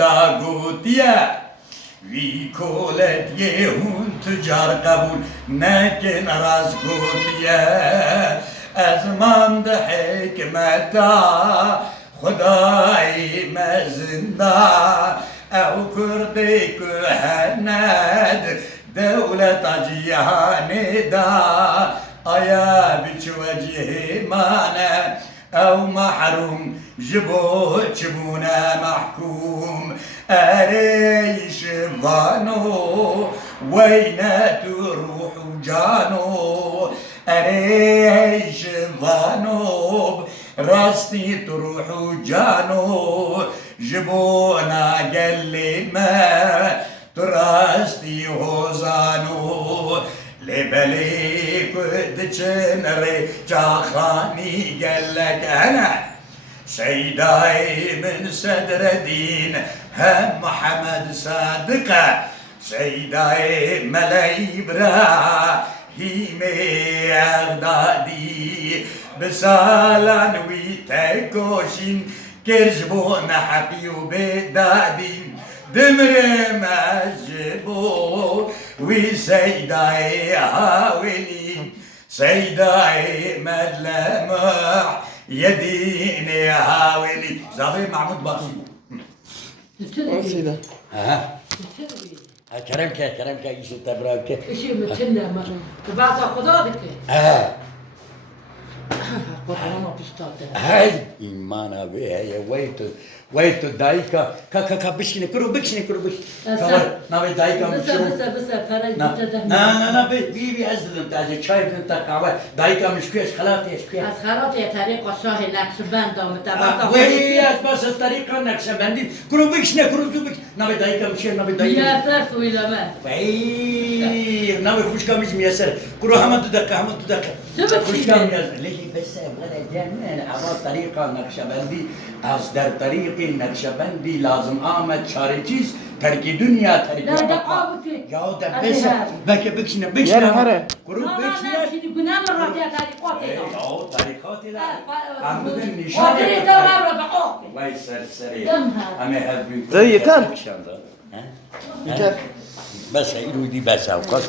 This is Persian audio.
دا گوتیه وی کولت یه هون تجار قبول نکن راز گوتیه از من ده حکمتا خدای مزنده او کرده کهند دولت جیهانی دا آیا بچ وجه مانه او محروم جبو چبونا محكوم أريش ظانو وين تروح جانو أريش ظانو راستي تروح جانو جبونا قل ما تراستي هوزانو لبلي كنت شنري جاخاني قالك أنا سيداي من صدر دين هم محمد صادقة سيداي ملاي إبراهيم أغدادي بسالان ويتكوشين كرجبون حقي وبدادي دمر مجبو وسيداي هاولي سيداي مدلمح يديني هاولي زافي محمود باقي سيدا كرمك ايش تبراك اشي مثلنا بعد خدا بك قرآن بيشتغل هاي إيمانا بها ويتو دايكا كا بشكني كرو بش نبي دايكا بس فرق نا بي أزدم تاجي شاي كنت قهوة دايكا مش كويس خلاطي إيش كويس خلاطي طريقة شاهي نقشبند ومتابعة وياك بس الطريقة نقشبندي كرو بشني نبي دايكا نبي دايكا يا فرف ولا ما نبي خوش كامش ميسر كرو هم تدك خوش كام ميسر ليش بس ولا جنن أما طريقة نقشبندي از در طريق نقشبندي لازم آمد شاري چیز ترکی دنیا ترکی یا ده بس بکشنه کرو بکشنه گناه مراتي طريقاتي یا طریقاتی دا عمدن نشانه وای سری همه هد بین زي يتر بس ایرودی بس اوقات